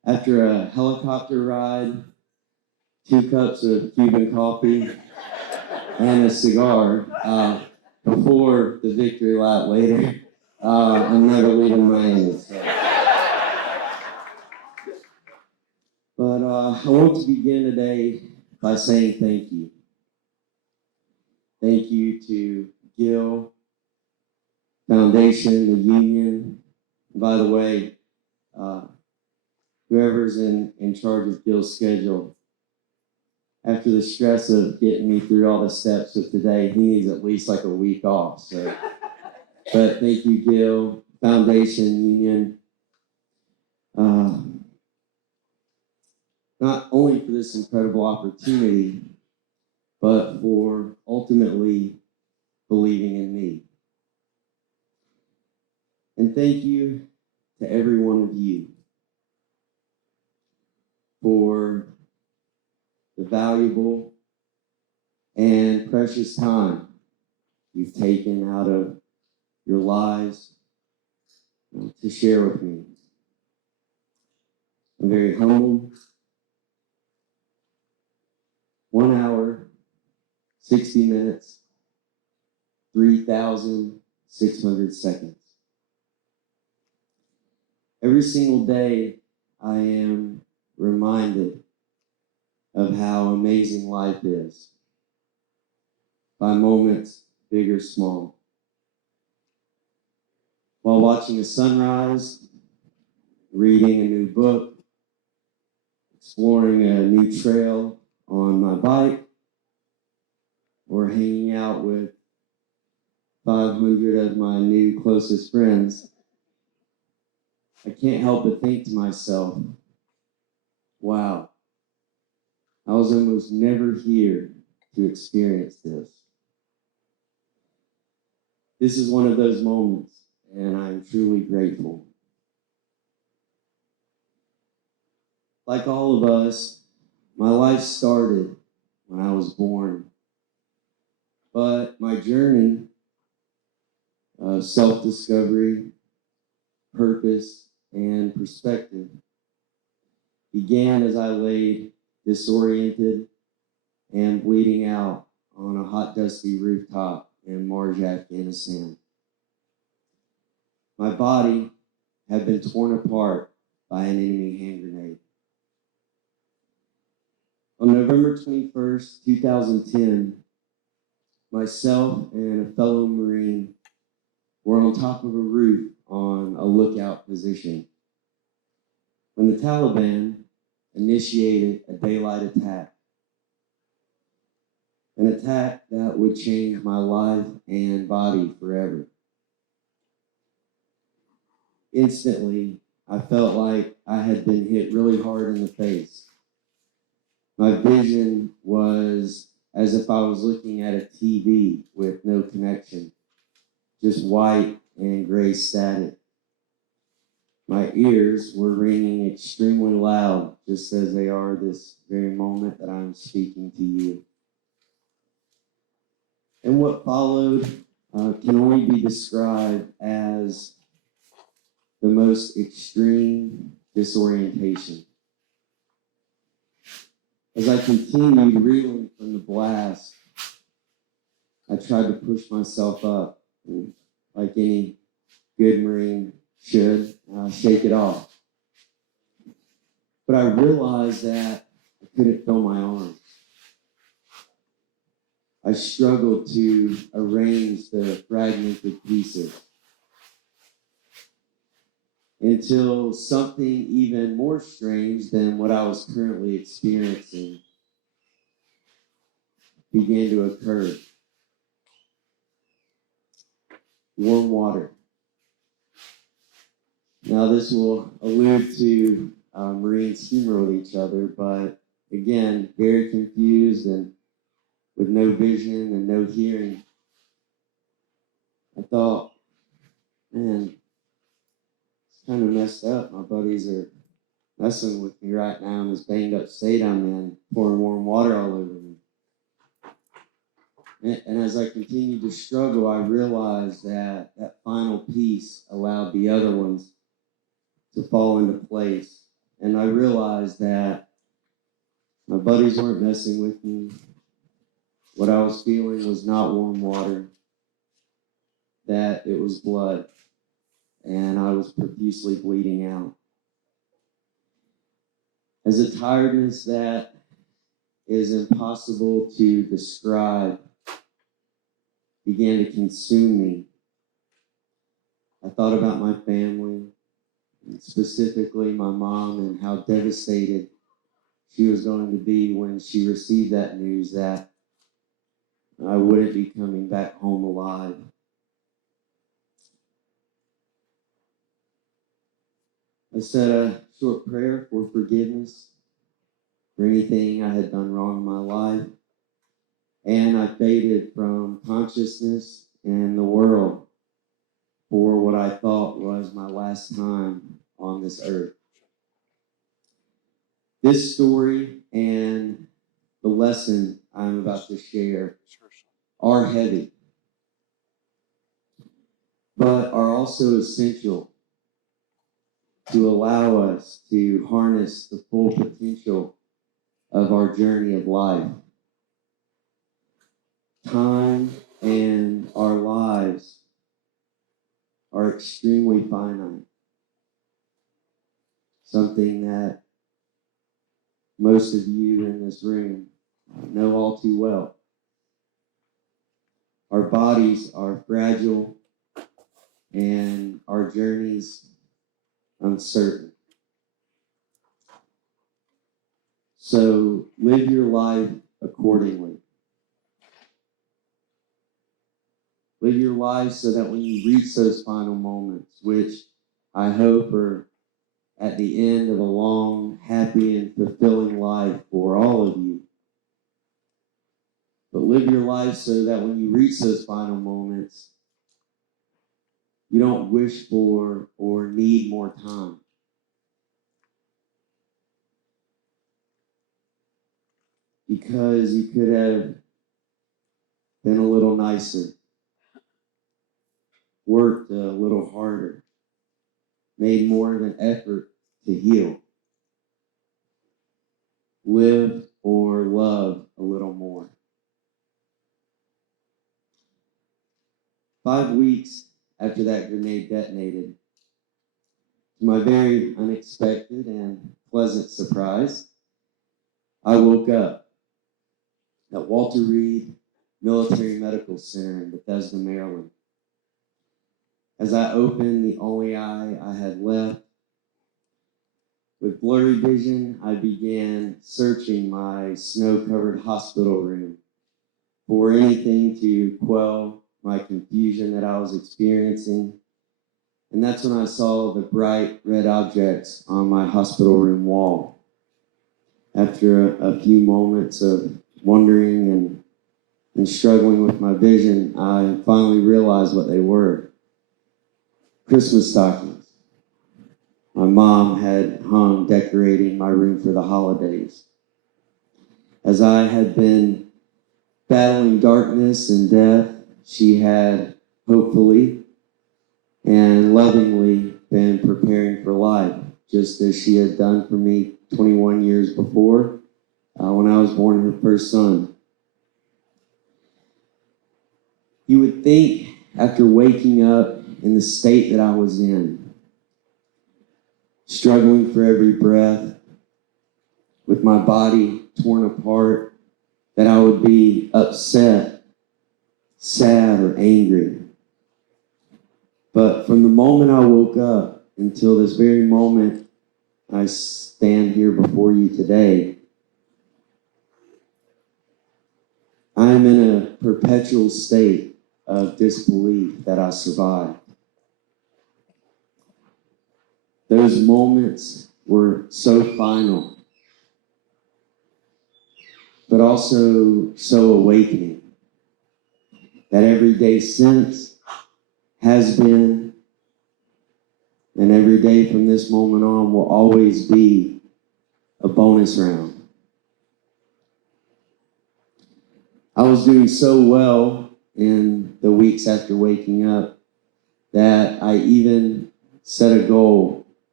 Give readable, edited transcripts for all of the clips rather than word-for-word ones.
After a helicopter ride, 2 cups of Cuban coffee, and a cigar before the victory lap later, I'm never leaving Miami. So. But I want to begin today by saying thank you. Thank you to Gil, Foundation, the union. And by the way, whoever's in charge of Gil's schedule, after the stress of getting me through all the steps of today, he needs at least like a week off. So, but thank you, Gil, Foundation, union, not only for this incredible opportunity, but for ultimately believing in me. And thank you to every one of you for the valuable and precious time you've taken out of your lives to share with me. I'm very humbled. 1 hour, 60 minutes, 3,600 seconds. Every single day, I am reminded of how amazing life is, by moments big or small. While watching a sunrise, reading a new book, exploring a new trail on my bike, or hanging out with 500 of my new closest friends, I can't help but think to myself, wow, I was almost never here to experience this. This is one of those moments, and I'm truly grateful. Like all of us, my life started when I was born, but my journey of self-discovery, purpose, and perspective began as I laid disoriented and bleeding out on a hot, dusty rooftop in Marj, Afghanistan. My body had been torn apart by an enemy hand grenade. On November 21st, 2010, myself and a fellow Marine were on top of a roof on a lookout position when the Taliban initiated a daylight attack. An attack that would change my life and body forever. Instantly, I felt like I had been hit really hard in the face. My vision was as if I was looking at a TV with no connection, just white and gray static. My ears were ringing extremely loud, just as they are this very moment that I'm speaking to you. And what followed can only be described as the most extreme disorientation. As I continued reeling from the blast, I tried to push myself up, and like any good Marine should, shake it off. But I realized that I couldn't feel my arms. I struggled to arrange the fragmented pieces until something even more strange than what I was currently experiencing began to occur. Warm water. Now this will allude to Marines humor with each other, but again, very confused and with no vision and no hearing. I thought, man, it's kind of messed up. My buddies are messing with me right now in this banged up state I'm in, pouring warm water all over me. And as I continued to struggle, I realized that that final piece allowed the other ones to fall into place and I realized that my buddies weren't messing with me. What I was feeling was not warm water, that it was blood, and I was profusely bleeding out. As a tiredness that is impossible to describe began to consume me, I thought about my family, and specifically my mom, and how devastated she was going to be when she received that news that I wouldn't be coming back home alive. I said a short prayer for forgiveness for anything I had done wrong in my life, and I faded from consciousness and the world for what I thought was my last time on this earth. This story and the lesson I'm about to share are heavy, but are also essential to allow us to harness the full potential of our journey of life. Time and our lives are extremely finite, something that most of you in this room know all too well. Our bodies are fragile and our journeys uncertain. So live your life accordingly. Live your life so that when you reach those final moments, which I hope are at the end of a long, happy, and fulfilling life for all of you, but live your life so that when you reach those final moments, you don't wish for or need more time. Because you could have been a little nicer, worked a little harder, made more of an effort to heal, lived or loved a little more. 5 weeks after that grenade detonated, to my very unexpected and pleasant surprise, I woke up at Walter Reed Military Medical Center in Bethesda, Maryland. As I opened the only eye I had left, with blurry vision, I began searching my snow-covered hospital room for anything to quell my confusion that I was experiencing. And that's when I saw the bright red objects on my hospital room wall. After a few moments of wondering and struggling with my vision, I finally realized what they were. Christmas stockings. My mom had hung decorating my room for the holidays. As I had been battling darkness and death, she had hopefully and lovingly been preparing for life, just as she had done for me 21 years before when I was born her first son. You would think, after waking up in the state that I was in, struggling for every breath, with my body torn apart, that I would be upset, sad, or angry. But from the moment I woke up until this very moment I stand here before you today, I am in a perpetual state of disbelief that I survived. Those moments were so final, but also so awakening, that every day since has been, and every day from this moment on will always be a bonus round. I was doing so well in the weeks after waking up that I even set a goal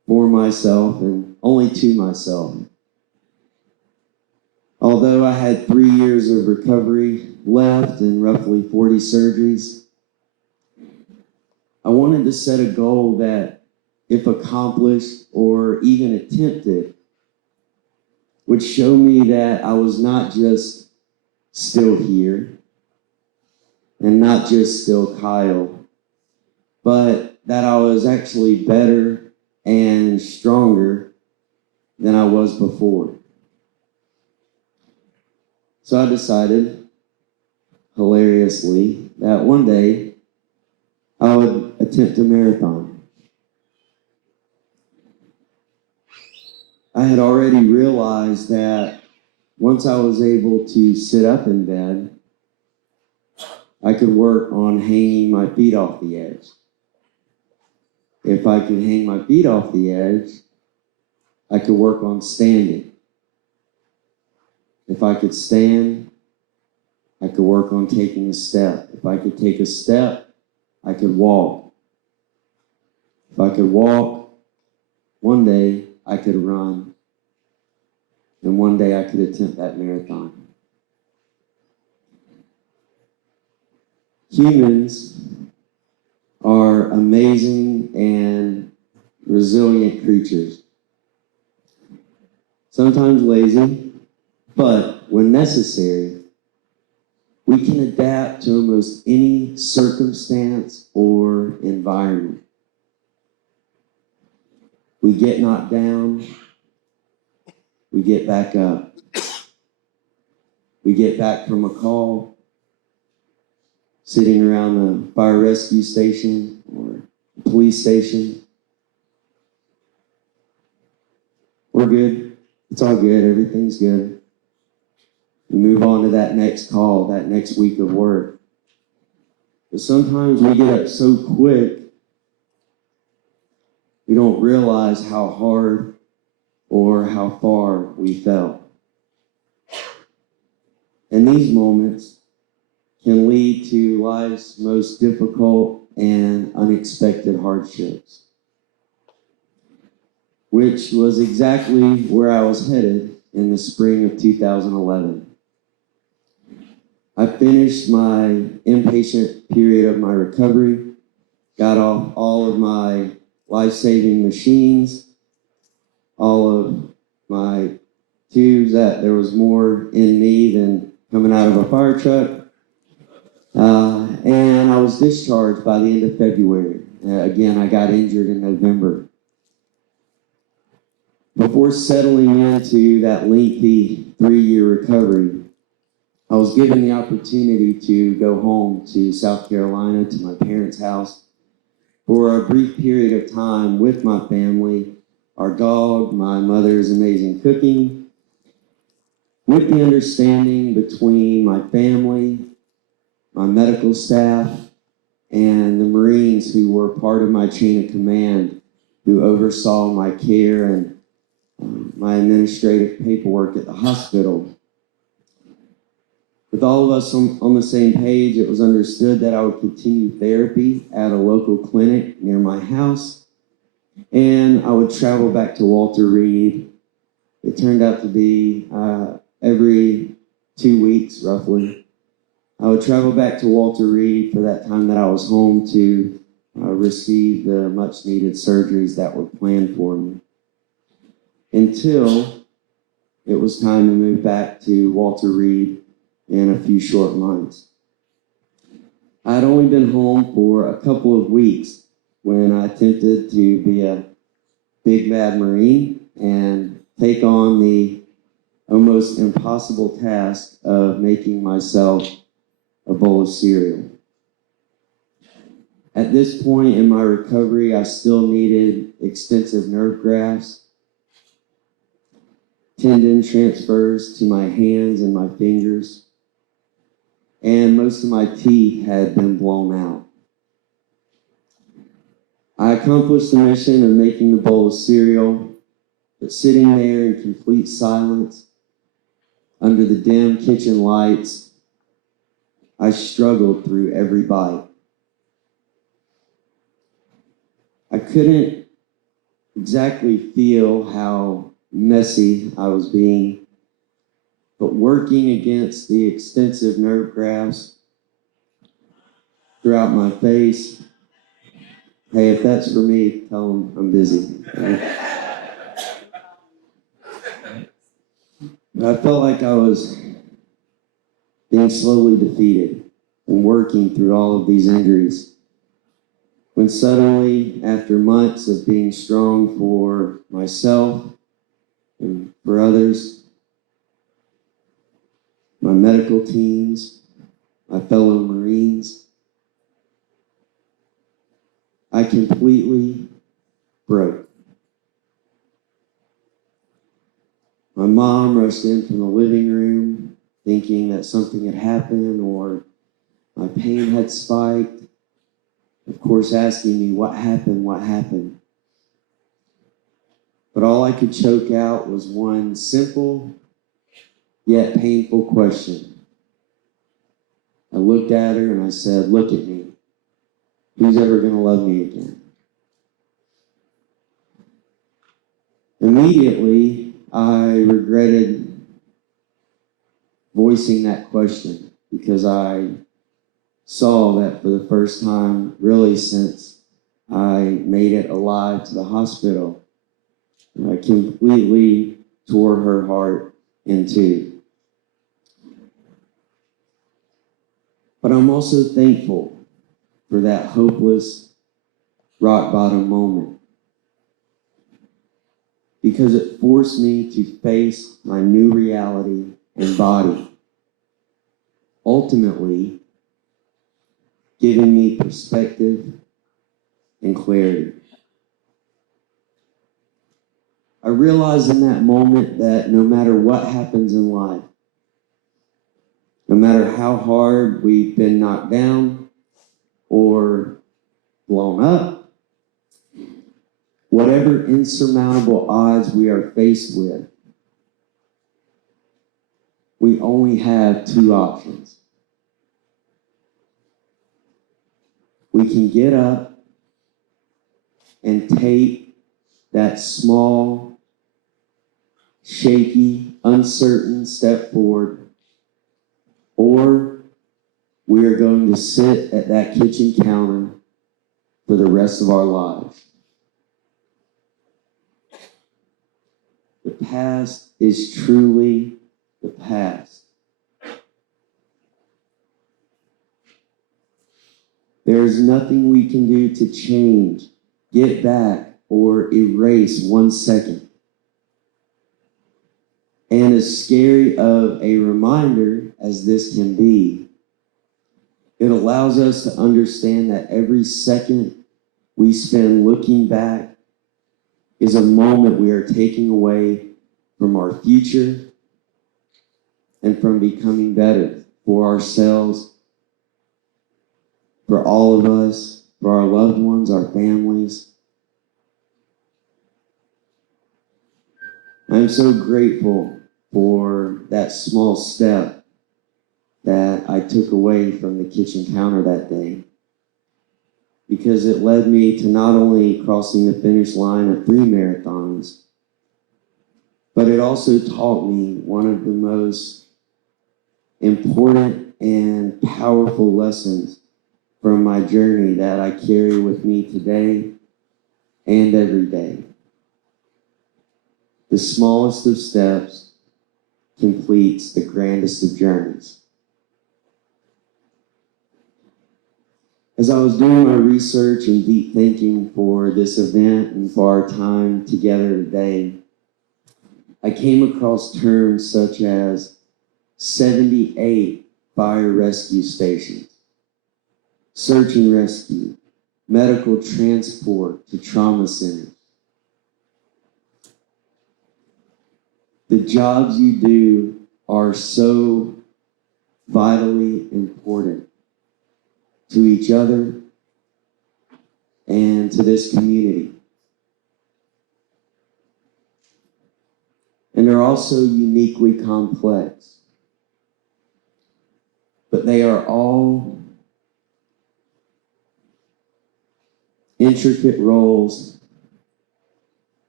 for myself and only to myself. Although I had 3 years of recovery left and roughly 40 surgeries, I wanted to set a goal that, if accomplished or even attempted, would show me that I was not just still here and not just still Kyle, but that I was actually better and stronger than I was before. So I decided, hilariously, that one day I would attempt a marathon. I had already realized that once I was able to sit up in bed, I could work on hanging my feet off the edge. If I could hang my feet off the edge, I could work on standing. If I could stand, I could work on taking a step. If I could take a step, I could walk. If I could walk, one day I could run. And one day I could attempt that marathon. Humans are amazing and resilient creatures. Sometimes lazy, but when necessary, we can adapt to almost any circumstance or environment. We get knocked down, we get back up. We get back from a call, sitting around the fire rescue station or the police station. We're good. It's all good. Everything's good. We move on to that next call, that next week of work. But sometimes we get up so quick, we don't realize how hard or how far we fell. And these moments can lead to life's most difficult and unexpected hardships, which was exactly where I was headed in the spring of 2011. I finished my inpatient period of my recovery, got off all of my life-saving machines, all of my tubes that there was more in me than coming out of a fire truck. And I was discharged by the end of February. Again, I got injured in November. Before settling into that lengthy 3-year recovery, I was given the opportunity to go home to South Carolina, to my parents' house, for a brief period of time with my family, our dog, my mother's amazing cooking, with the understanding between my family, my medical staff, and the Marines who were part of my chain of command, who oversaw my care and my administrative paperwork at the hospital. With all of us on the same page, it was understood that I would continue therapy at a local clinic near my house, and I would travel back to Walter Reed. It turned out to be every 2 weeks, roughly. I would travel back to Walter Reed for that time that I was home to receive the much-needed surgeries that were planned for me, until it was time to move back to Walter Reed in a few short months. I had only been home for a couple of weeks when I attempted to be a big bad Marine and take on the almost impossible task of making myself a bowl of cereal. At this point in my recovery, I still needed extensive nerve grafts, tendon transfers to my hands and my fingers, and most of my teeth had been blown out. I accomplished the mission of making the bowl of cereal, but sitting there in complete silence, under the dim kitchen lights, I struggled through every bite. I couldn't exactly feel how messy I was being, but working against the extensive nerve grafts throughout my face. Hey, if that's for me, tell them I'm busy. But I felt like I was being slowly defeated and working through all of these injuries. When suddenly, after months of being strong for myself and for others, my medical teams, my fellow Marines, I completely broke. My mom rushed in from the living room thinking that something had happened or my pain had spiked. Of course, asking me what happened. But all I could choke out was one simple yet painful question. I looked at her and I said, "Look at me. Who's ever going to love me again?" Immediately, I regretted voicing that question because I saw that for the first time, really since I made it alive to the hospital, I completely tore her heart in two. But I'm also thankful for that hopeless, rock bottom moment because it forced me to face my new reality and body, ultimately giving me perspective and clarity. I realized in that moment that no matter what happens in life, no matter how hard we've been knocked down or blown up, whatever insurmountable odds we are faced with, we only have two options. We can get up and take that small, shaky, uncertain step forward, or we are going to sit at that kitchen counter for the rest of our lives. The past is truly the past. There is nothing we can do to change, get back, or erase 1 second. And as scary of a reminder as this can be, it allows us to understand that every second we spend looking back is a moment we are taking away from our future and from becoming better for ourselves, for all of us, for our loved ones, our families. I'm so grateful for that small step that I took away from the kitchen counter that day, because it led me to not only crossing the finish line of 3 marathons, but it also taught me one of the most important and powerful lessons from my journey that I carry with me today and every day. The smallest of steps completes the grandest of journeys. As I was doing my research and deep thinking for this event and for our time together today, I came across terms such as 78 fire rescue stations, search and rescue, medical transport to trauma centers. The jobs you do are so vitally important to each other and to this community. And they're also uniquely complex. But they are all intricate roles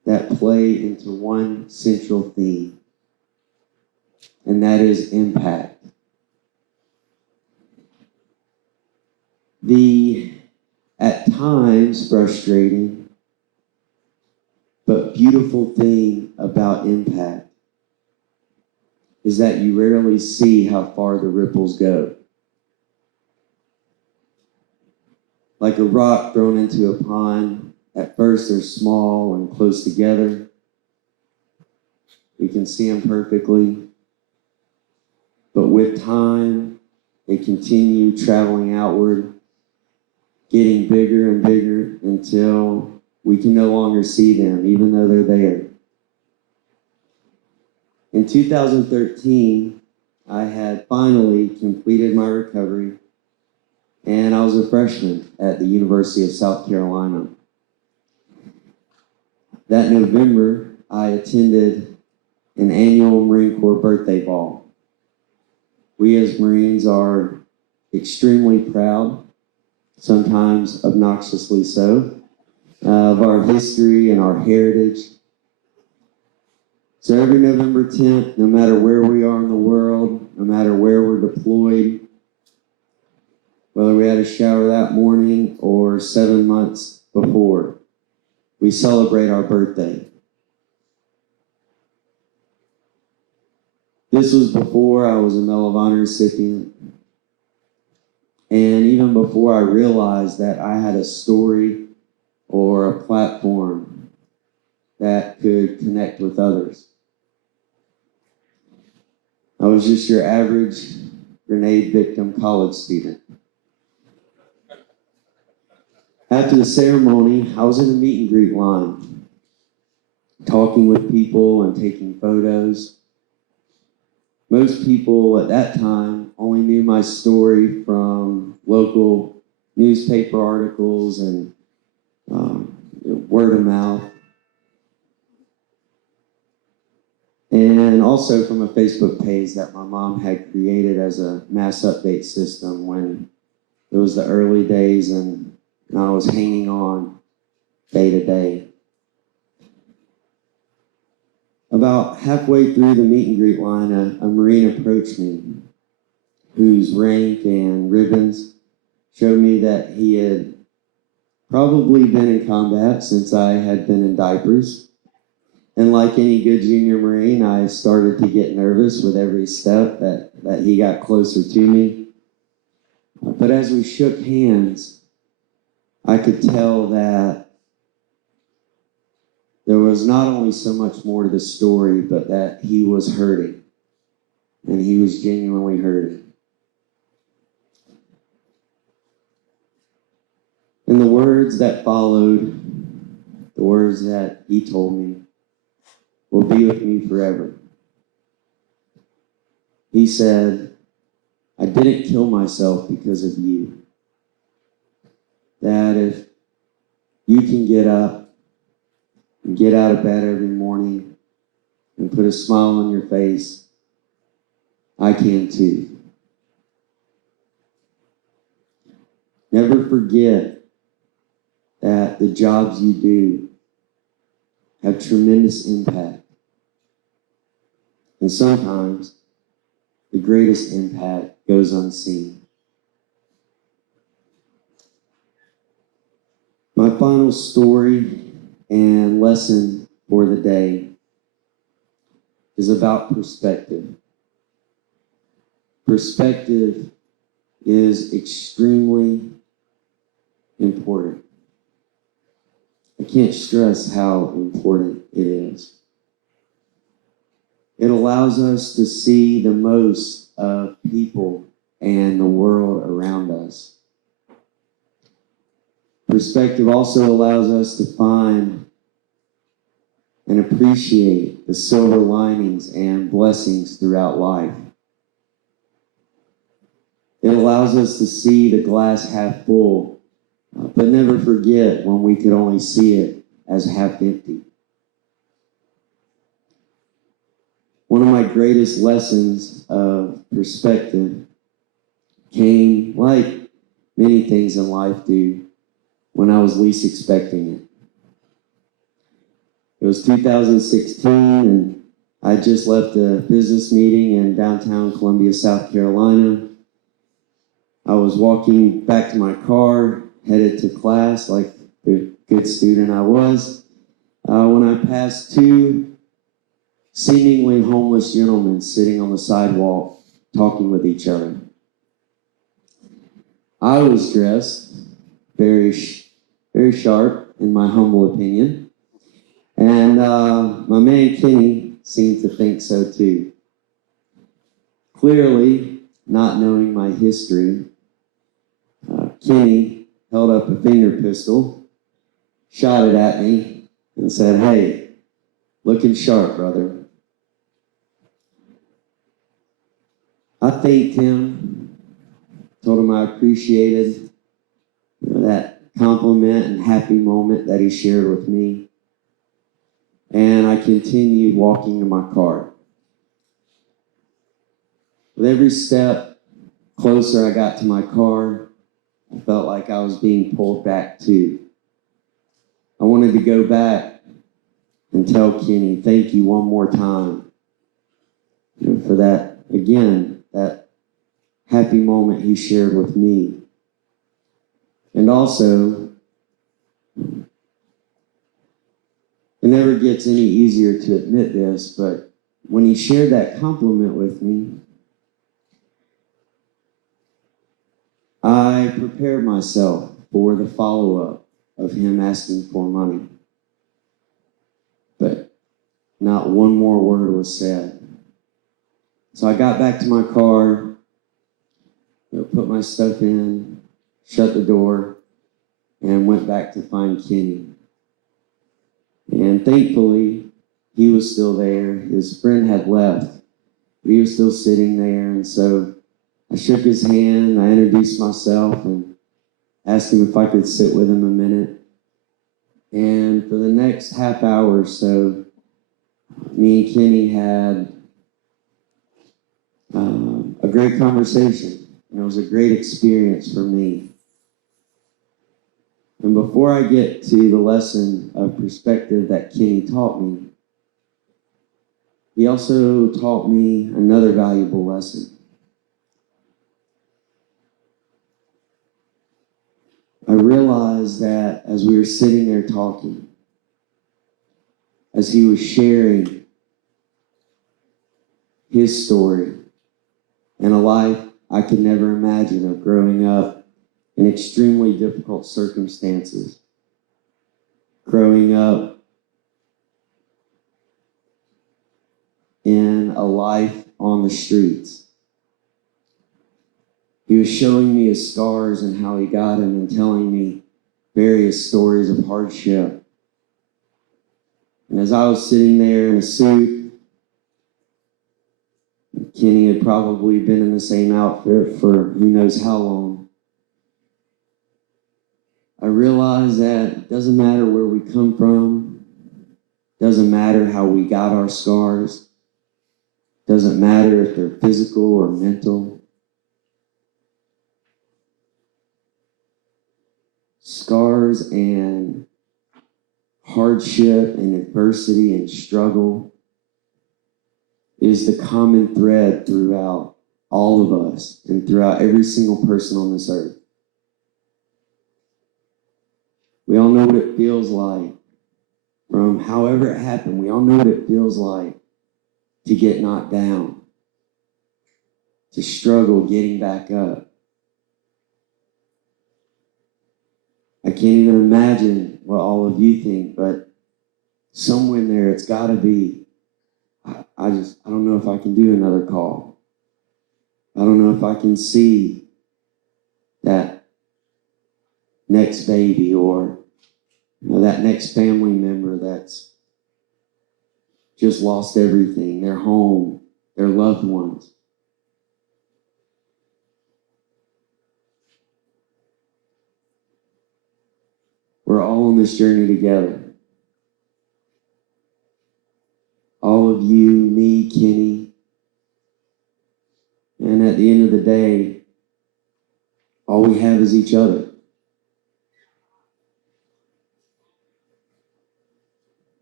that play into one central theme, and that is impact. The, at times, frustrating, but beautiful thing about impact is that you rarely see how far the ripples go. Like a rock thrown into a pond, at first they're small and close together. We can see them perfectly. But with time, they continue traveling outward, getting bigger and bigger until we can no longer see them, even though they're there. In 2013, I had finally completed my recovery, and I was a freshman at the University of South Carolina. That November, I attended an annual Marine Corps birthday ball. We as Marines are extremely proud, sometimes obnoxiously so, of our history and our heritage. So every November 10th, no matter where we are in the world, no matter where we're deployed, whether we had a shower that morning or 7 months before, we celebrate our birthday. This was before I was a Medal of Honor recipient, and even before I realized that I had a story or a platform that could connect with others. I was just your average grenade victim college student. After the ceremony, I was in a meet and greet line, talking with people and taking photos. Most people at that time only knew my story from local newspaper articles and word of mouth. And also from a Facebook page that my mom had created as a mass update system when it was the early days and I was hanging on day to day. About halfway through the meet and greet line, a Marine approached me whose rank and ribbons showed me that he had probably been in combat since I had been in diapers. And like any good junior Marine, I started to get nervous with every step that he got closer to me. But as we shook hands, I could tell that there was not only so much more to the story, but that he was hurting. And he was genuinely hurting. And the words that followed, the words that he told me, will be with me forever. He said, I didn't kill myself because of you. That if you can get up and get out of bed every morning and put a smile on your face, I can too. Never forget that the jobs you do have tremendous impact. And sometimes the greatest impact goes unseen. My final story and lesson for the day is about perspective. Perspective is extremely important. I can't stress how important it is. It allows us to see the most of people and the world around us. Perspective also allows us to find and appreciate the silver linings and blessings throughout life. It allows us to see the glass half full, but never forget when we could only see it as half empty. One of my greatest lessons of perspective came, like many things in life do, when I was least expecting it. It was 2016, and I just left a business meeting in downtown Columbia, South Carolina. I was walking back to my car, headed to class like the good student I was, when I passed two seemingly homeless gentlemen sitting on the sidewalk talking with each other. I was dressed very sharp, in my humble opinion, and my man Kenny seemed to think so too. Clearly, not knowing my history, Kenny held up a finger pistol, shot it at me, and said, "Hey, looking sharp, brother." I thanked him, told him I appreciated that compliment and happy moment that he shared with me, and I continued walking to my car. With every step closer I got to my car, I felt like I was being pulled back too. I wanted to go back and tell Kenny, thank you one more time, for that, again, that happy moment he shared with me. And also, it never gets any easier to admit this, but when he shared that compliment with me, I prepared myself for the follow-up of him asking for money. But not one more word was said. So I got back to my car, put my stuff in, shut the door, and went back to find Kenny. And thankfully, he was still there. His friend had left, but he was still sitting there. And so I shook his hand, I introduced myself, and asked him if I could sit with him a minute. And for the next half hour or so, me and Kenny had a great conversation. And it was a great experience for me. And before I get to the lesson of perspective that Kenny taught me, he also taught me another valuable lesson. I realized that as we were sitting there talking, as he was sharing his story and a life I could never imagine of growing up in extremely difficult circumstances, growing up in a life on the streets. He was showing me his scars and how he got them and telling me various stories of hardship. And as I was sitting there in a suit, Kenny had probably been in the same outfit for who knows how long, I realized that it doesn't matter where we come from, doesn't matter how we got our scars, doesn't matter if they're physical or mental. Scars and hardship and adversity and struggle is the common thread throughout all of us and throughout every single person on this earth. We all know what it feels like from however it happened. We all know what it feels like to get knocked down, to struggle getting back up. I can't even imagine what all of you think, but somewhere in there it's got to be, I don't know if I can do another call. I don't know if I can see that next baby or that next family member that's just lost everything, their home, their loved ones. We're all on this journey together. All of you, me, Kenny. And at the end of the day, all we have is each other.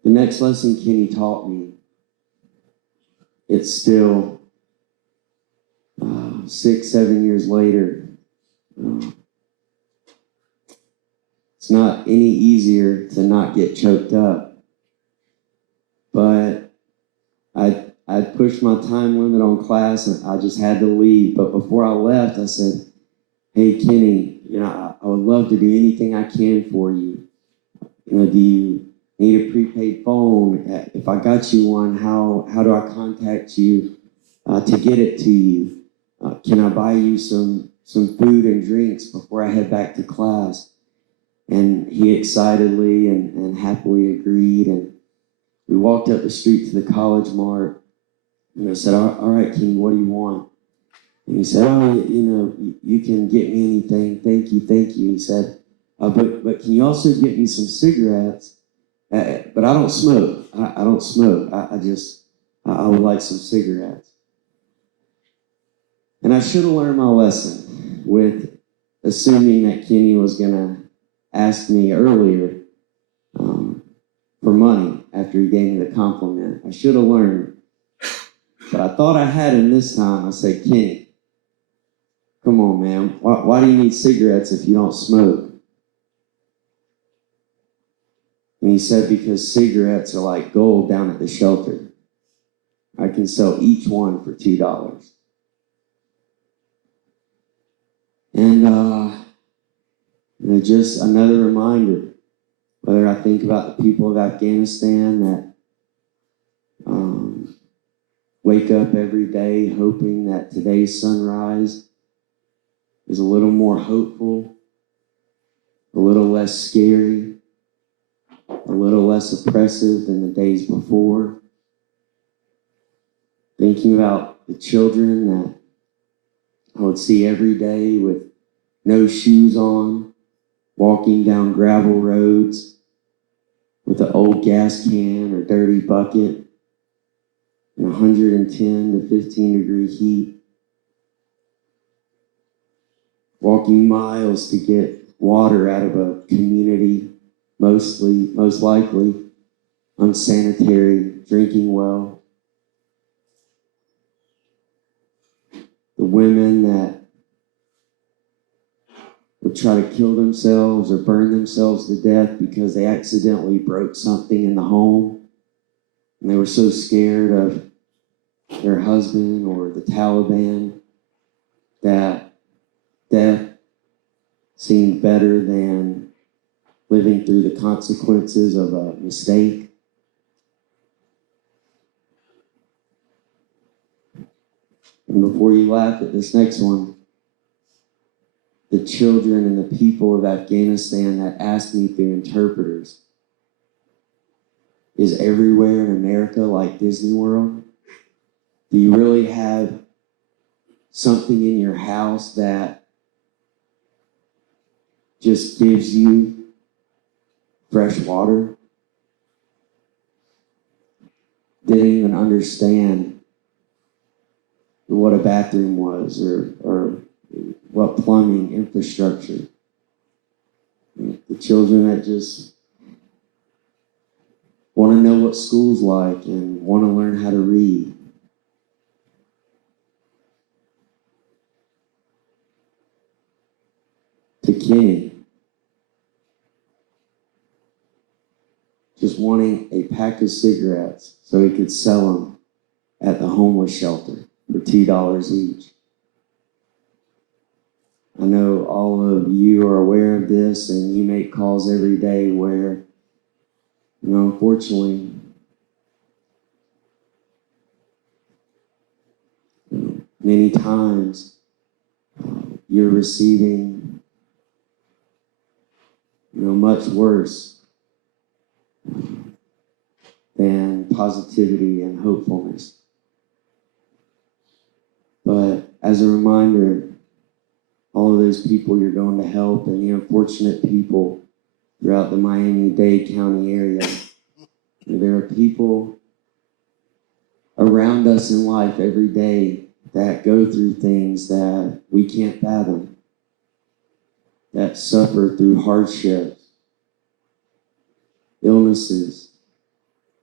The next lesson Kenny taught me, it's still 6, 7 years later. It's not any easier to not get choked up. But I pushed my time limit on class and I just had to leave. But before I left, I said, hey, Kenny, I would love to do anything I can for you. Do you need a prepaid phone? If I got you one, how do I contact you to get it to you? Can I buy you some food and drinks before I head back to class? And he excitedly and happily agreed. And we walked up the street to the College Mart. And I said, all right, Kenny, what do you want? And he said, you can get me anything. Thank you. He said, but can you also get me some cigarettes? But I don't smoke. I don't smoke. I would like some cigarettes. And I should have learned my lesson with assuming that Kenny was going to ask me earlier for money after he gave me the compliment. I should have learned. But I thought I had him this time. I said, Kenny, come on, man. Why do you need cigarettes if you don't smoke? And he said, because cigarettes are like gold down at the shelter. I can sell each one for $2. And just another reminder, whether I think about the people of Afghanistan that wake up every day hoping that today's sunrise is a little more hopeful, a little less scary, a little less oppressive than the days before. Thinking about the children that I would see every day with no shoes on, walking down gravel roads with an old gas can or dirty bucket in 110 to 15 degree heat, walking miles to get water out of a community, most likely unsanitary drinking well. The women that would try to kill themselves or burn themselves to death because they accidentally broke something in the home and they were so scared of their husband or the Taliban that death seemed better than living through the consequences of a mistake. And before you laugh at this next one, the children and the people of Afghanistan that asked me through interpreters, is everywhere in America like Disney World? Do you really have something in your house that just gives you fresh water? Didn't even understand what a bathroom was or what plumbing infrastructure. The children that just want to know what school's like and want to learn how to read. To Kenny, just wanting a pack of cigarettes so he could sell them at the homeless shelter for $2 each. I know all of you are aware of this and you make calls every day where, unfortunately, many times you're receiving, much worse than positivity and hopefulness. But as a reminder, all of those people you're going to help and the unfortunate people throughout the Miami-Dade County area, there are people around us in life every day that go through things that we can't fathom, that suffer through hardships, illnesses,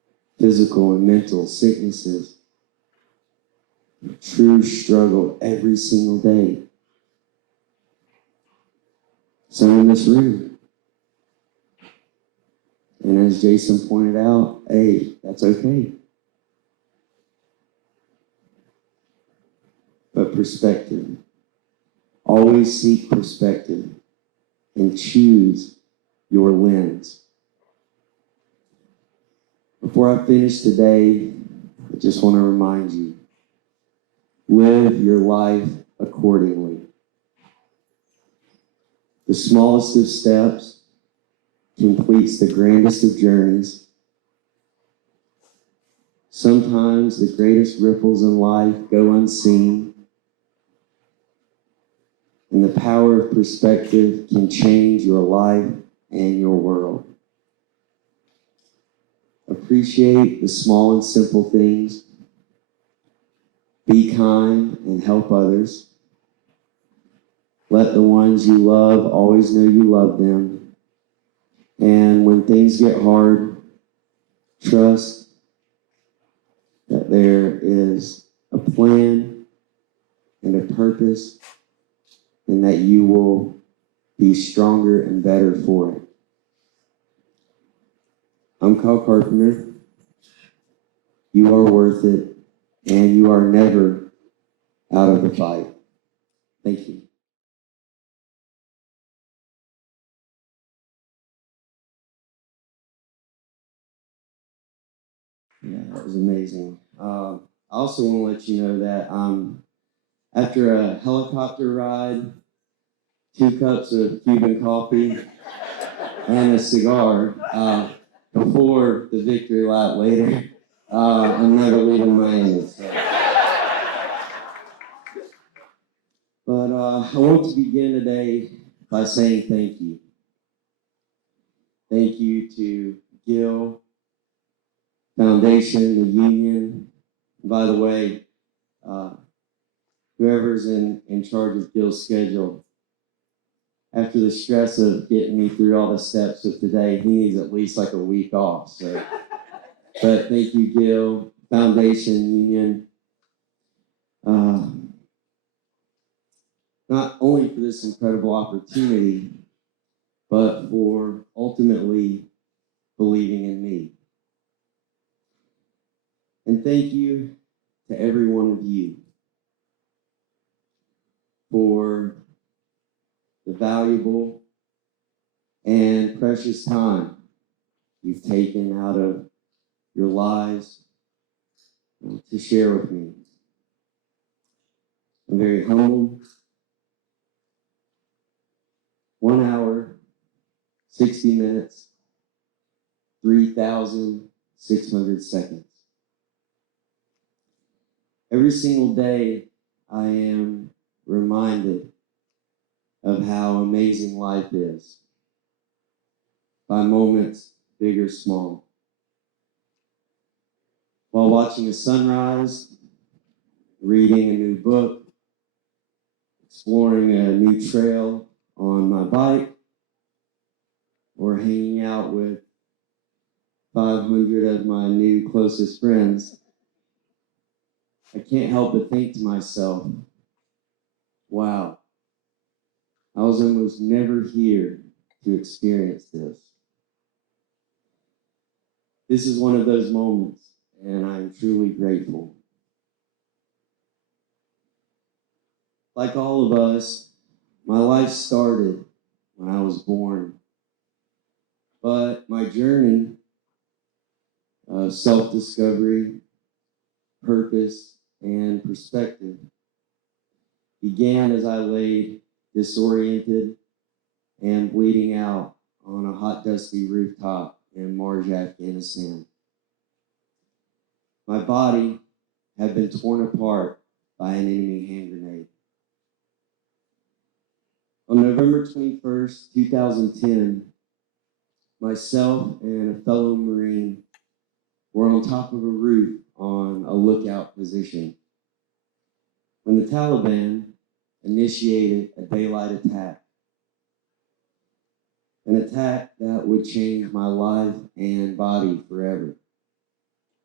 physical and mental sicknesses, true struggle every single day. Some in this room. And as Jason pointed out, hey, that's okay. But perspective. Always seek perspective and choose your lens. Before I finish today, I just want to remind you, live your life accordingly. The smallest of steps completes the grandest of journeys. Sometimes the greatest ripples in life go unseen, and the power of perspective can change your life and your world. Appreciate the small and simple things. Be kind and help others. Let the ones you love always know you love them. And when things get hard, trust that there is a plan and a purpose, and that you will be stronger and better for it. I'm Carpenter. You are worth it, and you are never out of the fight. Thank you. Yeah, that was amazing. I also want to let you know that after a helicopter ride, 2 cups of Cuban coffee, and a cigar before the victory lap later, I'm never leaving Miami. So. But I want to begin today by saying thank you. Thank you to Gil Foundation, the union. And by the way, whoever's in charge of Gil's schedule, after the stress of getting me through all the steps of today, he needs at least like a week off. So, but thank you, Gil Foundation, union. Not only for this incredible opportunity, but for ultimately believing in me. And thank you to every one of you for the valuable and precious time you've taken out of your lives to share with me. I'm very humbled. 1 hour, 60 minutes, 3,600 seconds. Every single day, I am reminded of how amazing life is, by moments, big or small. While watching a sunrise, reading a new book, exploring a new trail on my bike, or hanging out with 500 of my new closest friends, I can't help but think to myself, wow, I was almost never here to experience this. This is one of those moments, and I'm truly grateful. Like all of us, my life started when I was born, but my journey of self-discovery, purpose, and perspective began as I lay disoriented and bleeding out on a hot, dusty rooftop in Marj, Afghanistan. My body had been torn apart by an enemy hand grenade. On November 21st, 2010, myself and a fellow Marine were on top of a roof on a lookout position when the Taliban initiated a daylight attack. An attack that would change my life and body forever.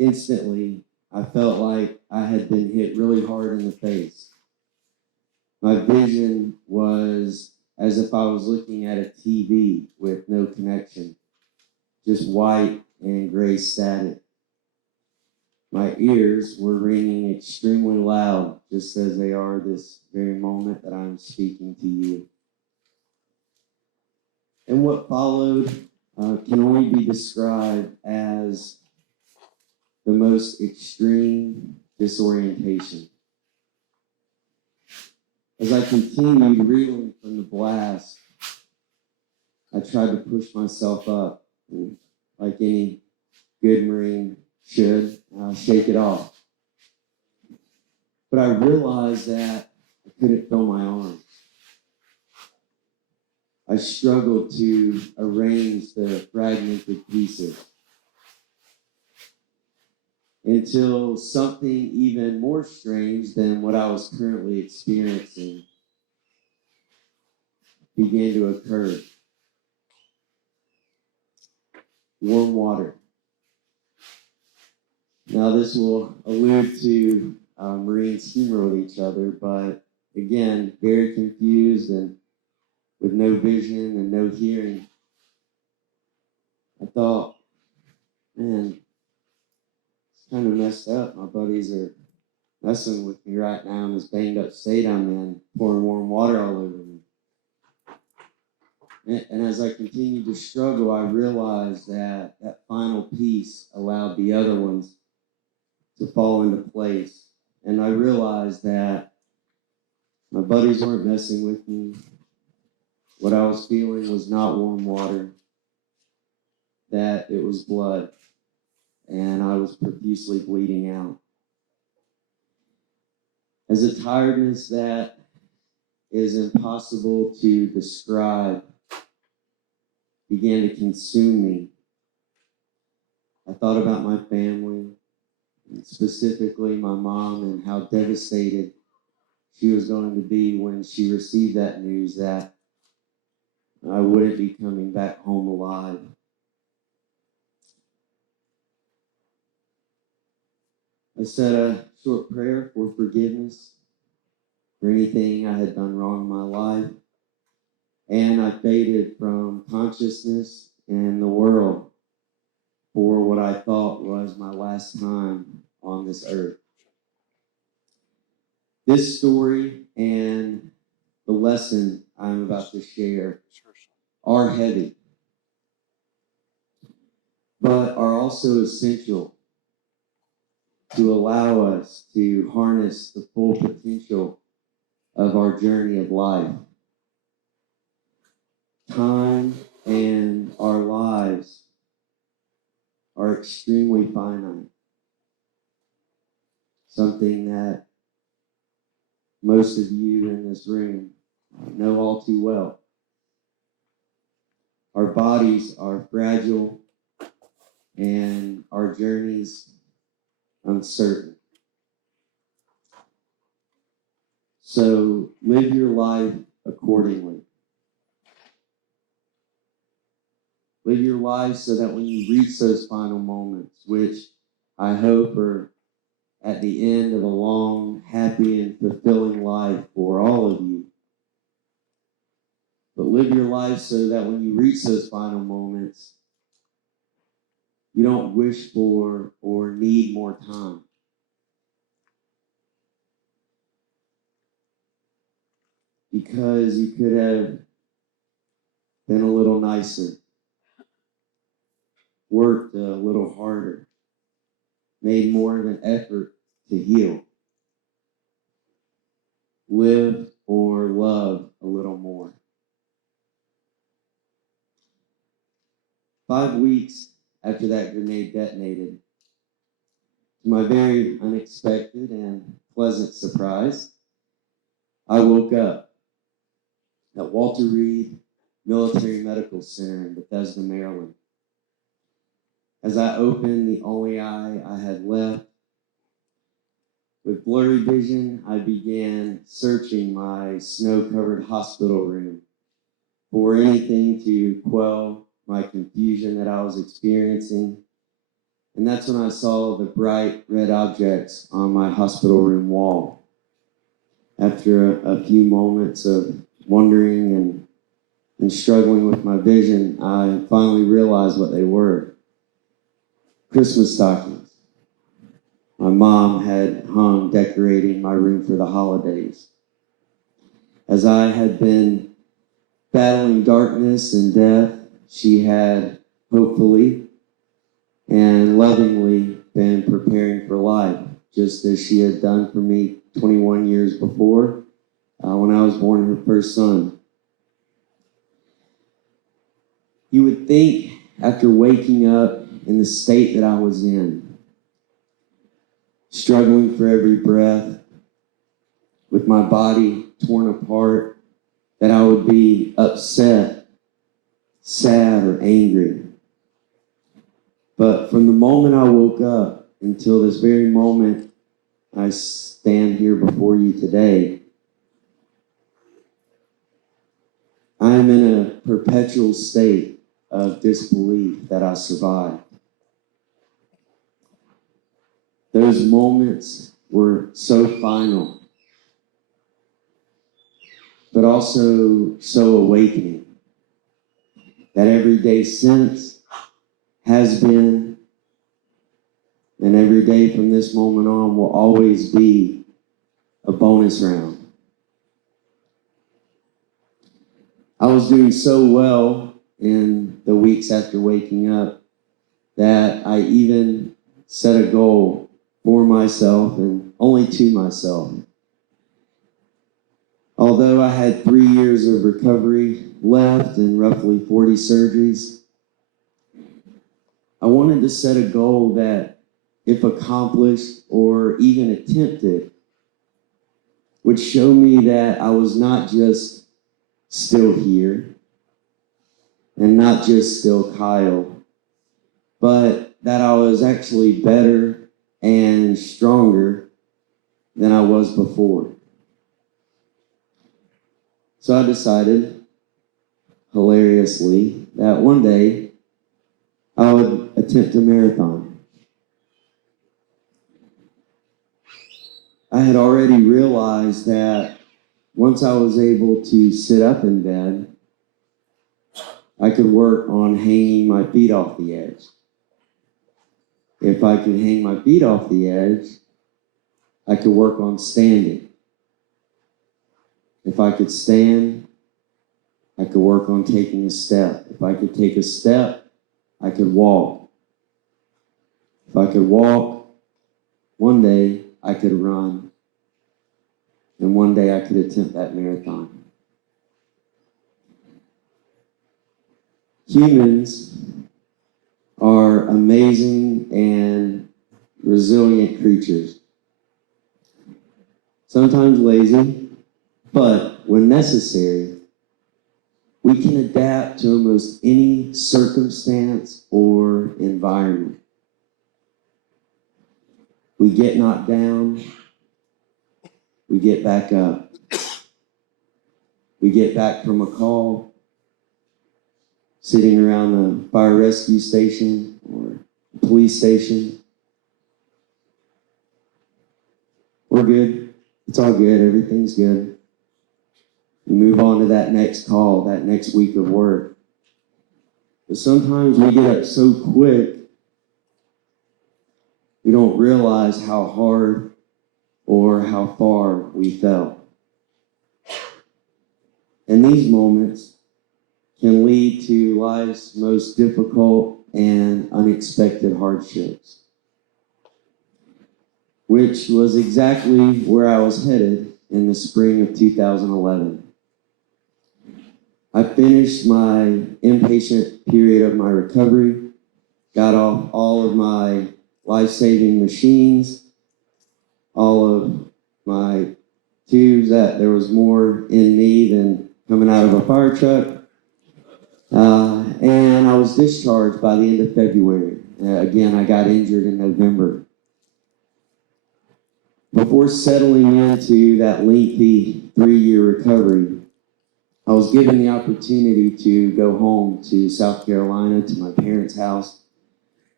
Instantly, I felt like I had been hit really hard in the face. My vision was as if I was looking at a TV with no connection, just white and gray static. My ears were ringing extremely loud, just as they are this very moment that I'm speaking to you. And what followed can only be described as the most extreme disorientation. As I continued reeling from the blast, I tried to push myself up, and like any good Marine should, shake it off. But I realized that I couldn't feel my arms. I struggled to arrange the fragmented pieces until something even more strange than what I was currently experiencing began to occur. Warm water. Now, this will allude to Marines humor with each other, but again, very confused and with no vision and no hearing. I thought, man, it's kind of messed up. My buddies are messing with me right now in this banged up state I'm in, pouring warm water all over me. And as I continued to struggle, I realized that that final piece allowed the other ones to fall into place. And I realized that my buddies weren't messing with me. What I was feeling was not warm water, that it was blood, and I was profusely bleeding out. As a tiredness that is impossible to describe began to consume me, I thought about my family, and specifically my mom, and how devastated she was going to be when she received that news that I wouldn't be coming back home alive. I said a short prayer for forgiveness for anything I had done wrong in my life, and I faded from consciousness and the world for what I thought was my last time on this earth. This story and the lesson I'm about to share are heavy, but are also essential to allow us to harness the full potential of our journey of life. Time and our lives are extremely finite, something that most of you in this room know all too well. Our bodies are fragile and our journeys uncertain. So live your life accordingly. Live your life so that when you reach those final moments, which I hope are at the end of a long, happy, and fulfilling life for all of you, but live your life so that when you reach those final moments, you don't wish for or need more time. Because you could have been a little nicer, worked a little harder, made more of an effort to heal, live or love a little more. 5 weeks after that grenade detonated, to my very unexpected and pleasant surprise, I woke up at Walter Reed Military Medical Center in Bethesda, Maryland. As I opened the only eye I had left, with blurry vision, I began searching my snow-covered hospital room for anything to quell my confusion that I was experiencing, And that's when I saw the bright red objects on my hospital room wall. After a few moments of wondering and struggling with my vision, I finally realized what they were. Christmas stockings. My mom had hung decorating my room for the holidays. As I had been battling darkness and death, she had hopefully and lovingly been preparing for life, just as she had done for me 21 years before when I was born her first son. You would think after waking up in the state that I was in, struggling for every breath, with my body torn apart, that I would be upset, sad, or angry. But from the moment I woke up until this very moment I stand here before you today, I am in a perpetual state of disbelief that I survived. Those moments were so final, but also so awakening, that every day since has been, and every day from this moment on will always be a bonus round. I was doing so well in the weeks after waking up that I even set a goal for myself and only to myself. Although I had 3 years of recovery left and roughly 40 surgeries, I wanted to set a goal that, if accomplished or even attempted, would show me that I was not just still here and not just still Kyle, but that I was actually better and stronger than I was before. So I decided, hilariously, that one day I would attempt a marathon. I had already realized that once I was able to sit up in bed, I could work on hanging my feet off the edge. If I could hang my feet off the edge, I could work on standing. If I could stand, I could work on taking a step. If I could take a step, I could walk. If I could walk, one day I could run. And one day I could attempt that marathon. Humans are amazing and resilient creatures. Sometimes lazy, but when necessary, we can adapt to almost any circumstance or environment. We get knocked down, we get back up. We get back from a call, sitting around the fire rescue station or the police station. We're good. It's all good. Everything's good. We move on to that next call, that next week of work. But sometimes we get up so quick, we don't realize how hard or how far we fell. And these moments can lead to life's most difficult and unexpected hardships, which was exactly where I was headed in the spring of 2011. I finished my inpatient period of my recovery, got off all of my life-saving machines, all of my tubes that there was more in me than coming out of a fire truck. And I was discharged by the end of February. Again, I got injured in November. Before settling into that lengthy 3-year recovery, I was given the opportunity to go home to South Carolina, to my parents' house,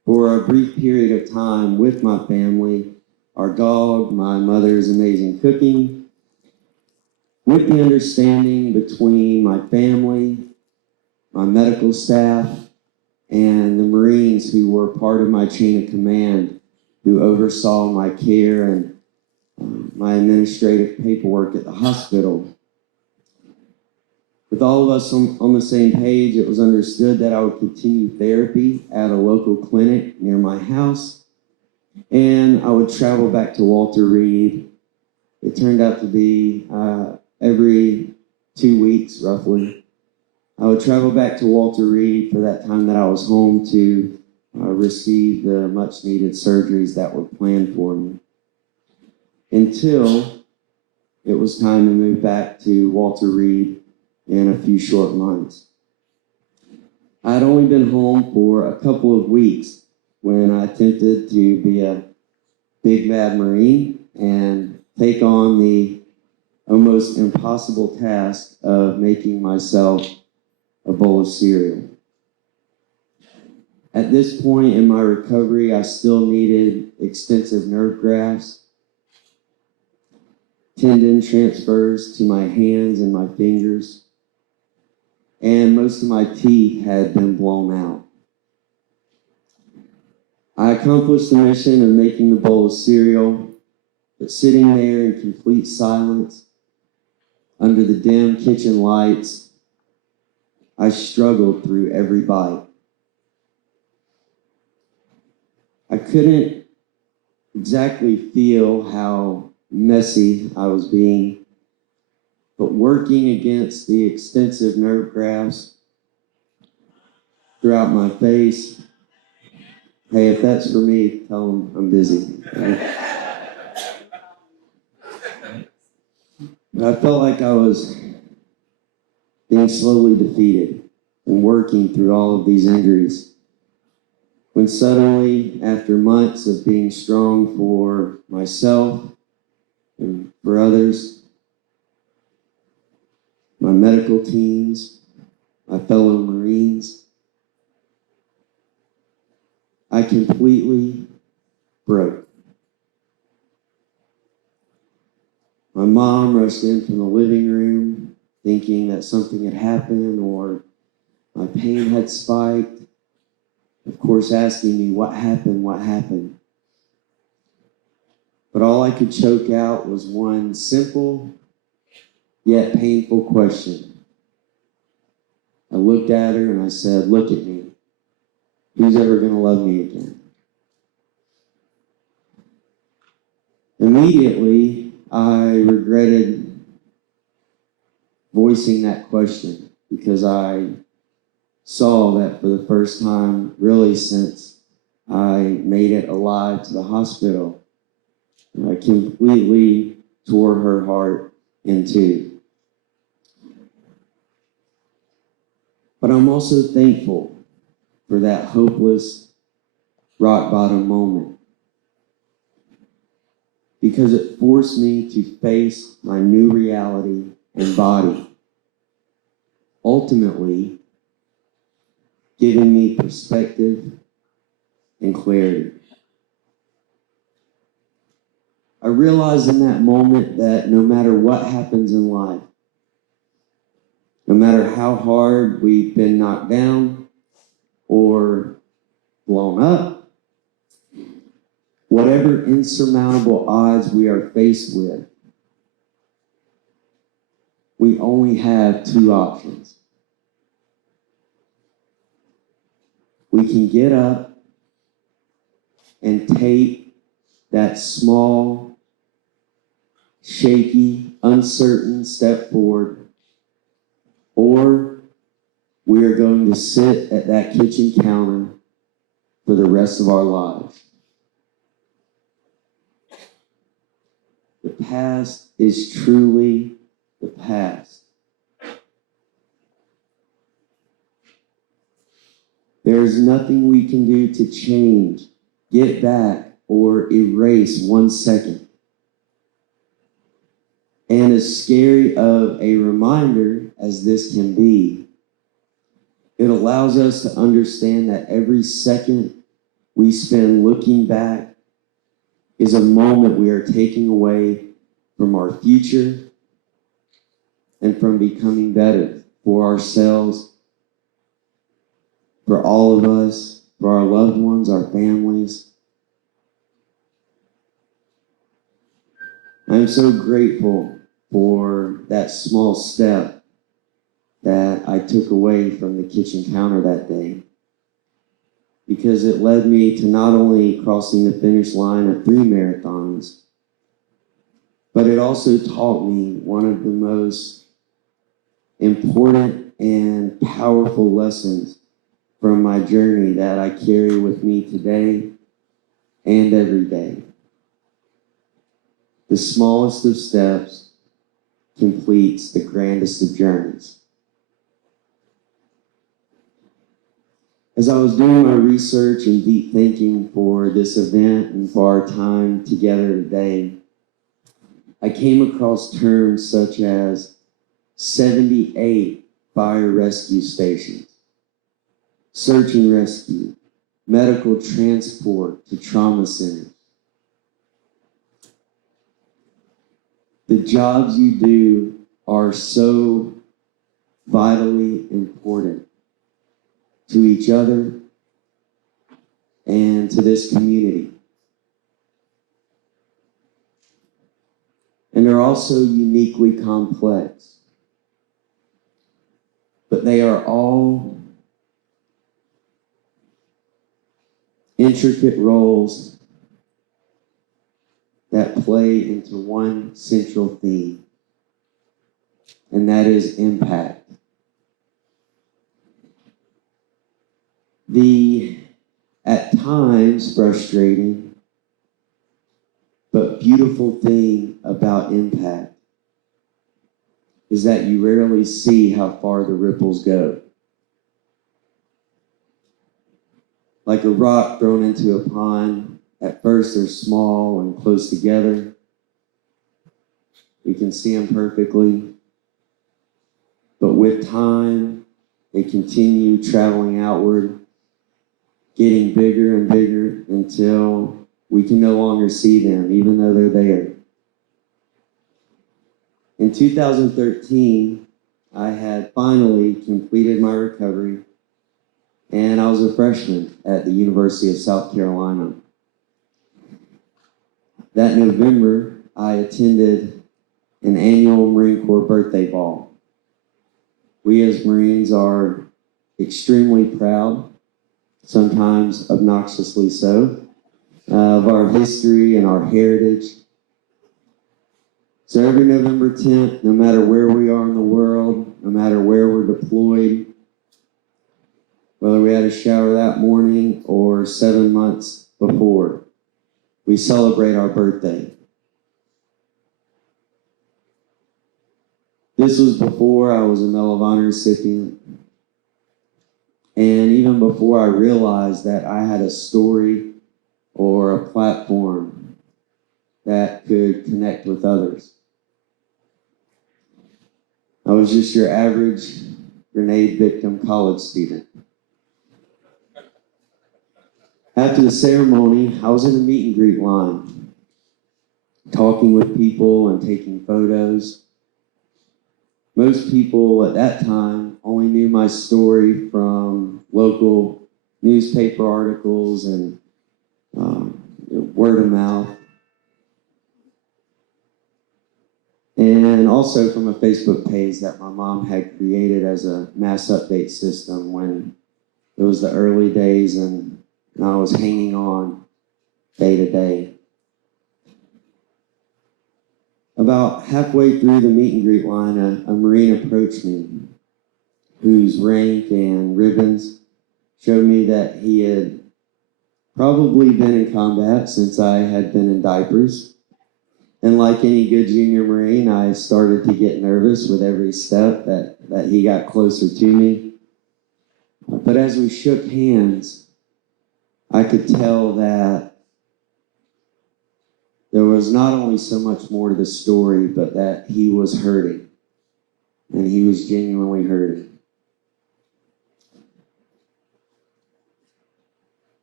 for a brief period of time with my family, our dog, my mother's amazing cooking, with the understanding between my family, my medical staff, and the Marines who were part of my chain of command, who oversaw my care and my administrative paperwork at the hospital. With all of us on the same page, it was understood that I would continue therapy at a local clinic near my house, and I would travel back to Walter Reed. It turned out to be every 2 weeks, roughly. I would travel back to Walter Reed for that time that I was home to receive the much-needed surgeries that were planned for me, until it was time to move back to Walter Reed in a few short months. I had only been home for a couple of weeks when I attempted to be a big bad Marine and take on the almost impossible task of making myself a bowl of cereal. At this point in my recovery, I still needed extensive nerve grafts, tendon transfers to my hands and my fingers, and most of my teeth had been blown out. I accomplished the mission of making the bowl of cereal, but sitting there in complete silence, under the dim kitchen lights, I struggled through every bite. I couldn't exactly feel how messy I was being, but working against the extensive nerve grafts throughout my face. Hey, if that's for me, tell them I'm busy. But I felt like I was being slowly defeated and working through all of these injuries, when suddenly, after months of being strong for myself and for others, my medical teams, my fellow Marines, I completely broke. My mom rushed in from the living room thinking that something had happened or my pain had spiked, of course asking me what happened. But all I could choke out was one simple yet painful question. I looked at her and I said, "Look at me. Who's ever going to love me again?" Immediately, I regretted voicing that question because I saw that for the first time, really since I made it alive to the hospital, I completely tore her heart in two. But I'm also thankful for that hopeless, rock bottom moment, because it forced me to face my new reality and body, ultimately giving me perspective and clarity. I realized in that moment that no matter what happens in life, no matter how hard we've been knocked down or blown up, whatever insurmountable odds we are faced with, we only have two options. We can get up and take that small, shaky, uncertain step forward, or we are going to sit at that kitchen counter for the rest of our lives. The past is truly the past. There's nothing we can do to change, get back, or erase 1 second. And as scary of a reminder as this can be, it allows us to understand that every second we spend looking back is a moment we are taking away from our future and from becoming better for ourselves, for all of us, for our loved ones, our families. I'm so grateful for that small step that I took away from the kitchen counter that day, because it led me to not only crossing the finish line of 3 marathons, but it also taught me one of the most important and powerful lessons from my journey that I carry with me today and every day. The smallest of steps completes the grandest of journeys. As I was doing my research and deep thinking for this event and for our time together today, I came across terms such as 78 fire rescue stations, search and rescue, medical transport to trauma centers. The jobs you do are so vitally important to each other and to this community. And they're also uniquely complex. But they are all intricate roles that play into one central theme, and that is impact. The, at times, frustrating, but beautiful thing about impact is that you rarely see how far the ripples go. Like a rock thrown into a pond, at first they're small and close together. We can see them perfectly. But with time, they continue traveling outward, getting bigger and bigger until we can no longer see them, even though they're there. In 2013, I had finally completed my recovery, and I was a freshman at the University of South Carolina. That November, I attended an annual Marine Corps birthday ball. We as Marines are extremely proud, sometimes obnoxiously so, of our history and our heritage. So every November 10th, no matter where we are in the world, no matter where we're deployed, whether we had a shower that morning or 7 months before, we celebrate our birthday. This was before I was a Medal of Honor recipient, and even before I realized that I had a story or a platform that could connect with others. I was just your average grenade victim college student. After the ceremony, I was in a meet and greet line, talking with people and taking photos. Most people at that time only knew my story from local newspaper articles and word of mouth. And also from a Facebook page that my mom had created as a mass update system when it was the early days and I was hanging on day to day. About halfway through the meet and greet line, a Marine approached me whose rank and ribbons showed me that he had probably been in combat since I had been in diapers. And like any good junior Marine, I started to get nervous with every step that he got closer to me. But as we shook hands, I could tell that there was not only so much more to the story, but that he was hurting. And he was genuinely hurting.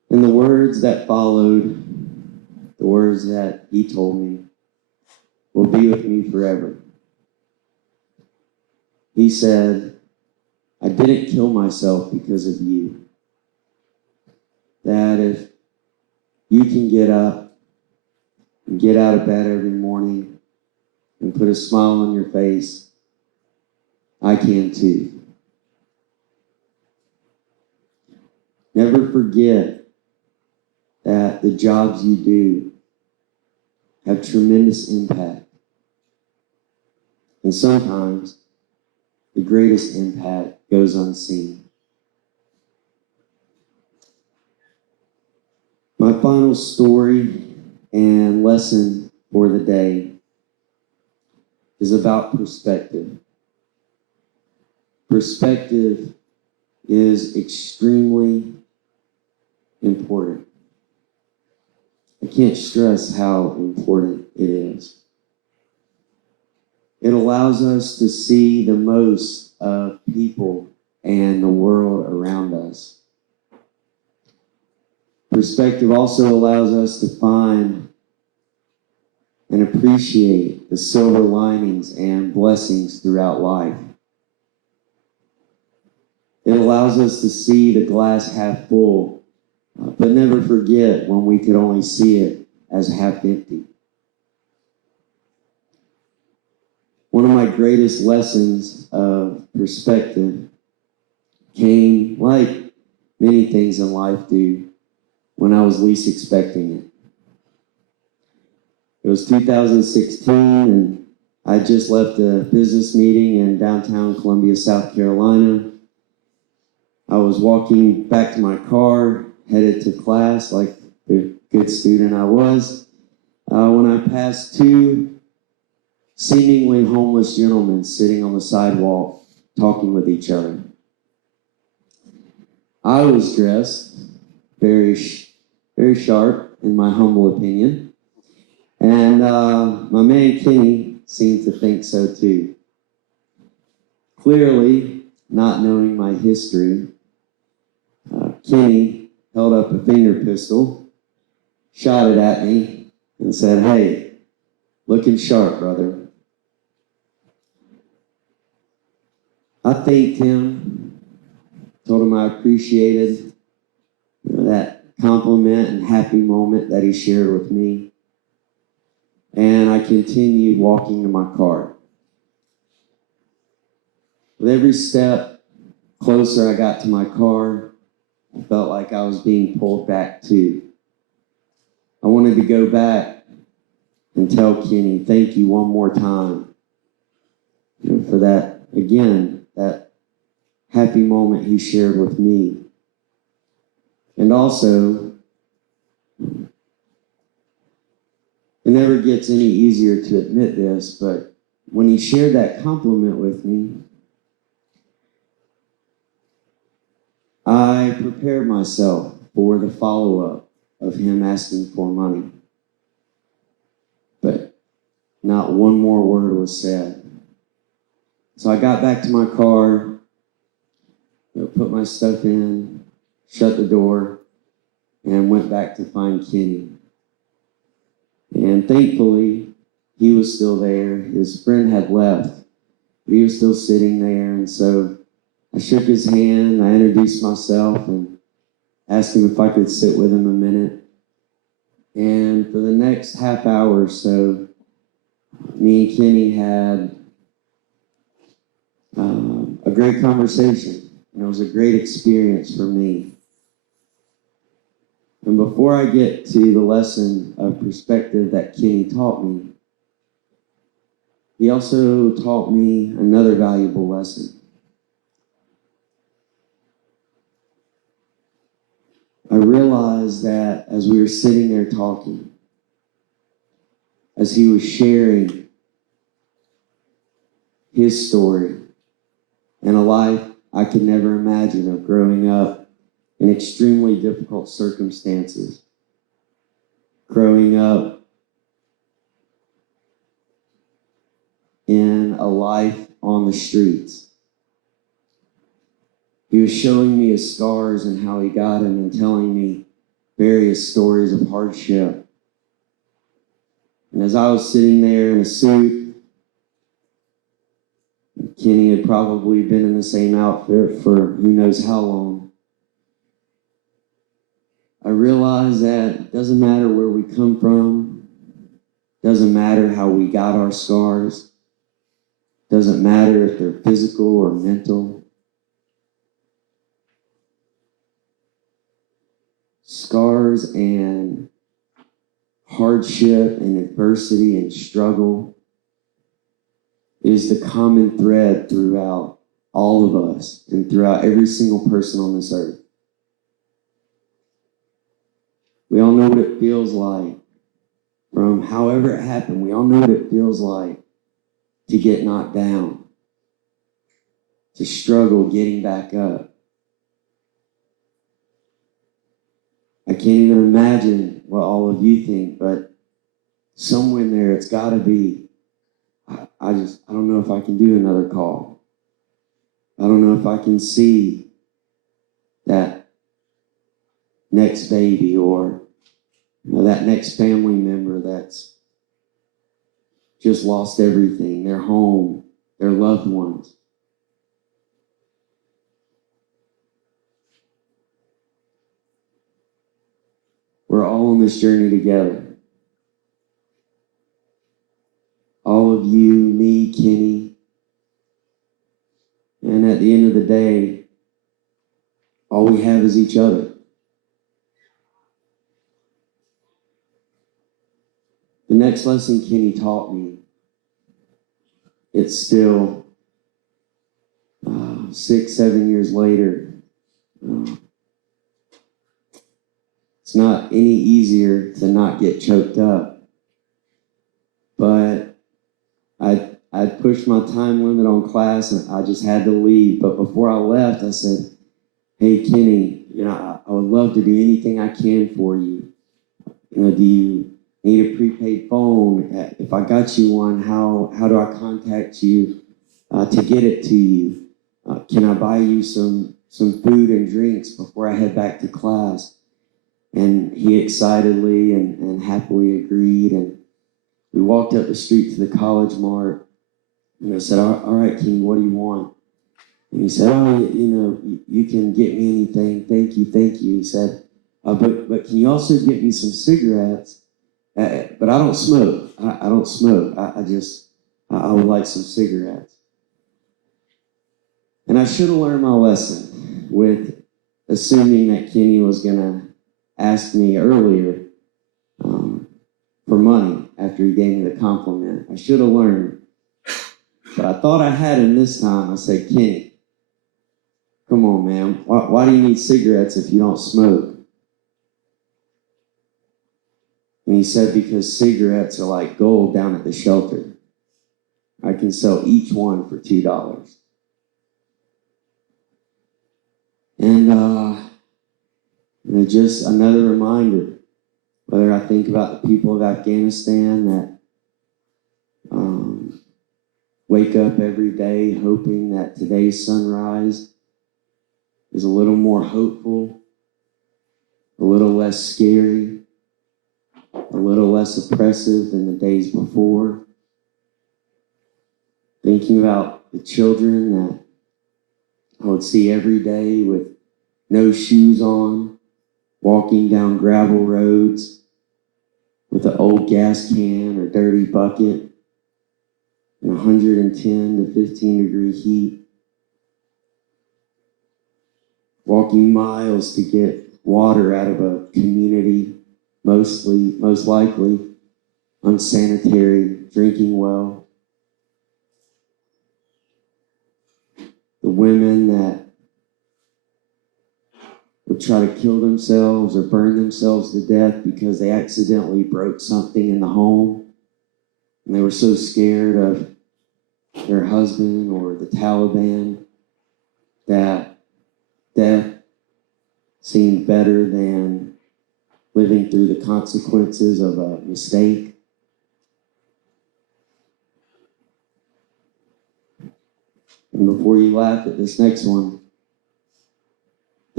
And the words that followed, the words that he told me, will be with me forever. He said, I didn't kill myself because of you. That if you can get up and get out of bed every morning and put a smile on your face, I can too. Never forget that the jobs you do have tremendous impact. And sometimes the greatest impact goes unseen. My final story and lesson for the day is about perspective. Perspective is extremely important. I can't stress how important it is. It allows us to see the most of people and the world around us. Perspective also allows us to find and appreciate the silver linings and blessings throughout life. It allows us to see the glass half full, but never forget when we could only see it as half empty. One of my greatest lessons of perspective came, like many things in life do, when I was least expecting it. It was 2016, and I just left a business meeting in downtown Columbia, South Carolina. I was walking back to my car, headed to class like the good student I was, when I passed two seemingly homeless gentlemen sitting on the sidewalk talking with each other. I was dressed very sharp, in my humble opinion, and my man Kenny seemed to think so too. Clearly, not knowing my history, Kenny held up a finger pistol, shot it at me, and said, "Hey, looking sharp, brother." I thanked him, told him I appreciated that compliment and happy moment that he shared with me, and I continued walking to my car. With every step closer I got to my car, I felt like I was being pulled back too. I wanted to go back and tell Kenny, thank you one more time, for that, again, that happy moment he shared with me. And also, it never gets any easier to admit this, but when he shared that compliment with me, I prepared myself for the follow-up of him asking for money. But not one more word was said. So I got back to my car, put my stuff in, shut the door, and went back to find Kenny. And thankfully, he was still there. His friend had left, but he was still sitting there. And so I shook his hand, I introduced myself, and asked him if I could sit with him a minute. And for the next half hour or so, me and Kenny had a great conversation. And it was a great experience for me. And before I get to the lesson of perspective that Kenny taught me, he also taught me another valuable lesson. I realized that as we were sitting there talking, as he was sharing his story and a life I could never imagine of growing up in extremely difficult circumstances, growing up in a life on the streets. He was showing me his scars and how he got them and telling me various stories of hardship. And as I was sitting there in a suit, Kenny had probably been in the same outfit for who knows how long, I realized that it doesn't matter where we come from, doesn't matter how we got our scars, doesn't matter if they're physical or mental. Scars and hardship and adversity and struggle is the common thread throughout all of us and throughout every single person on this earth. We all know what it feels like from however it happened. We all know what it feels like to get knocked down, to struggle getting back up. I can't even imagine what all of you think, but somewhere in there it's got to be, I don't know if I can do another call. I don't know if I can see that next baby or that next family member that's just lost everything, their home, their loved ones. We're all on this journey together. All of you, me, Kenny. And at the end of the day, all we have is each other. The next lesson Kenny taught me, it's still 6, 7 years later. It's not any easier to not get choked up. But I pushed my time limit on class and I just had to leave. But before I left, I said, hey, Kenny, I would love to do anything I can for you. Do you need a prepaid phone? If I got you one, how do I contact you to get it to you? Can I buy you some food and drinks before I head back to class? And he excitedly and happily agreed. And we walked up the street to the College Mart. And I said, all right, Kenny, what do you want? And he said, you can get me anything. Thank you. He said, but can you also get me some cigarettes? But I don't smoke. I don't smoke. I would like some cigarettes. And I should have learned my lesson with assuming that Kenny was going to ask me earlier for money after he gave me the compliment. I should have learned. But I thought I had him this time. I said, Kenny, come on, man. Why do you need cigarettes if you don't smoke? And he said, because cigarettes are like gold down at the shelter. I can sell each one for $2. And just another reminder, whether I think about the people of Afghanistan that wake up every day hoping that today's sunrise is a little more hopeful, a little less scary, a little less oppressive than the days before. Thinking about the children that I would see every day with no shoes on, walking down gravel roads with an old gas can or dirty bucket in 110 to 15 degree heat, walking miles to get water out of a community, most likely unsanitary drinking well. The women that would try to kill themselves or burn themselves to death because they accidentally broke something in the home and they were so scared of their husband or the Taliban that death seemed better than living through the consequences of a mistake. And before you laugh at this next one,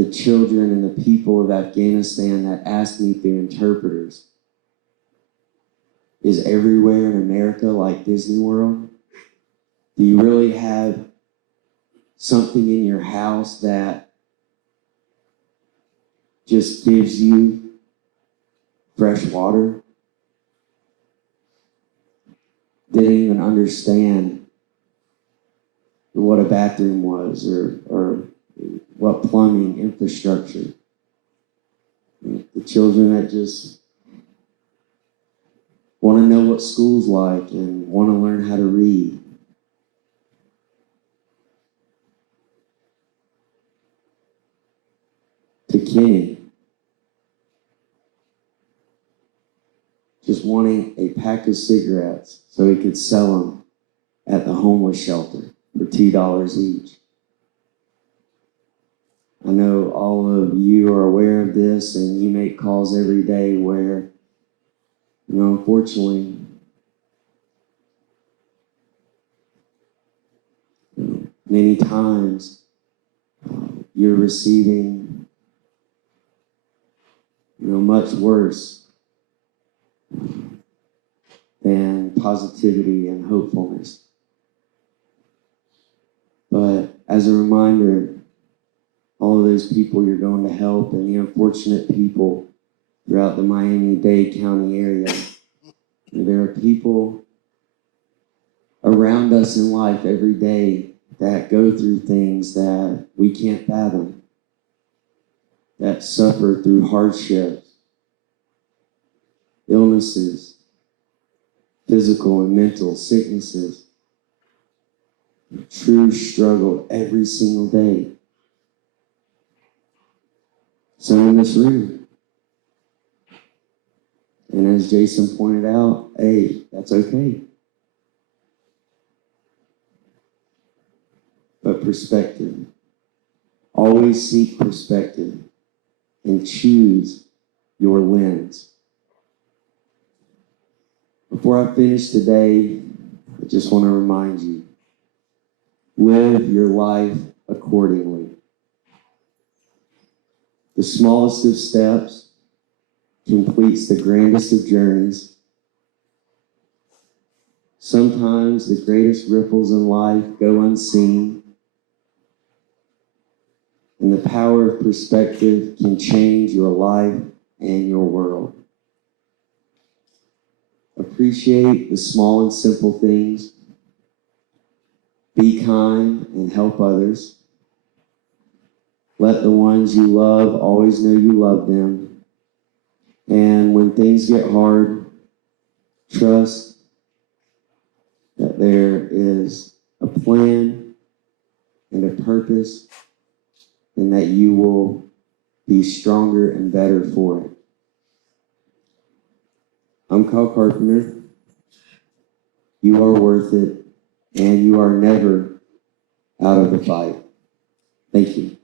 the children and the people of Afghanistan that ask me through interpreters, is everywhere in America like Disney World? Do you really have something in your house that just gives you fresh water? Didn't even understand what a bathroom was or what plumbing infrastructure. The children that just want to know what school's like and want to learn how to read. To Kenny, just wanting a pack of cigarettes so he could sell them at the homeless shelter for $2 each. I know all of you are aware of this, and you make calls every day where, unfortunately, many times you're receiving, much worse than positivity and hopefulness. But as a reminder, all of those people you're going to help and the unfortunate people throughout the Miami-Dade County area, there are people around us in life every day that go through things that we can't fathom, that suffer through hardships, illnesses, physical and mental sicknesses, true struggle every single day. So in this room, and as Jason pointed out, hey, that's okay. But perspective. Always seek perspective and choose your lens. Before I finish today, I just want to remind you, live your life accordingly. The smallest of steps completes the grandest of journeys. Sometimes the greatest ripples in life go unseen, and the power of perspective can change your life and your world. Appreciate the small and simple things. Be kind and help others. Let the ones you love always know you love them. And when things get hard, trust that there is a plan and a purpose, and that you will be stronger and better for it. I'm Carpenter. You are worth it, and you are never out of the fight. Thank you.